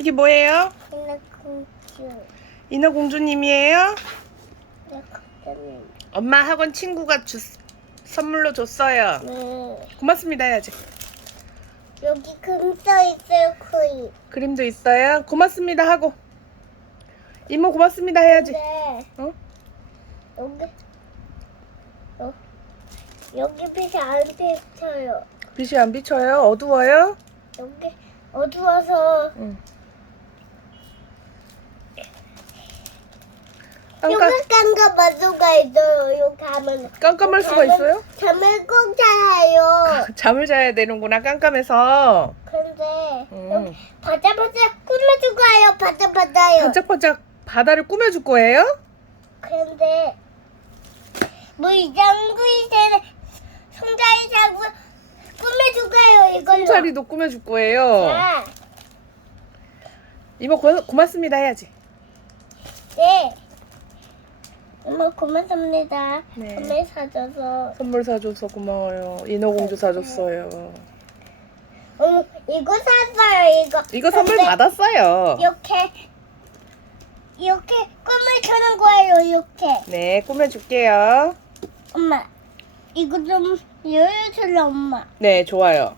이게 뭐예요? 하나 공주. 인어공주님이에요? 네, 갑자기. 엄마 학원 친구가 주, 선물로 줬어요. 네. 고맙습니다 해야지. 여기 금써 있어요, 코이. 그림도 있어요. 고맙습니다 하고. 이모 고맙습니다 해야지. 네. 어? 여기. 어. 여기 빛이 안 비쳐요. 빛이 안 비쳐요? 어두워요? 여기 어두워서 응. 여기 깜깜, 깜깜할 수가 있어요. 여기 하면 깜깜할 수가 있어요? 잠을 꼭 자요. 잠을 자야 되는구나 깜깜해서. 근데 음. 여기 바다바다 꾸며주고 가요. 바다바다요. 반짝반짝 바다를 꾸며줄 거예요? 근데 물장구이새 송자이사구 꾸며주고 가요. 이걸로. 송사리도 꾸며줄 거예요. 아, 이모 고, 고맙습니다 해야지. 네. 엄마 고맙습니다. 네. 선물 사줘서. 선물 사줘서 고마워요. 인어공주 사줬어요. 어, 이거 샀어요. 이거. 이거 선물 근데 받았어요. 이렇게 이렇게 꿈을 켜는 거예요. 이렇게. 네, 꾸며줄게요. 엄마, 이거 좀 열어줄래 엄마. 네, 좋아요.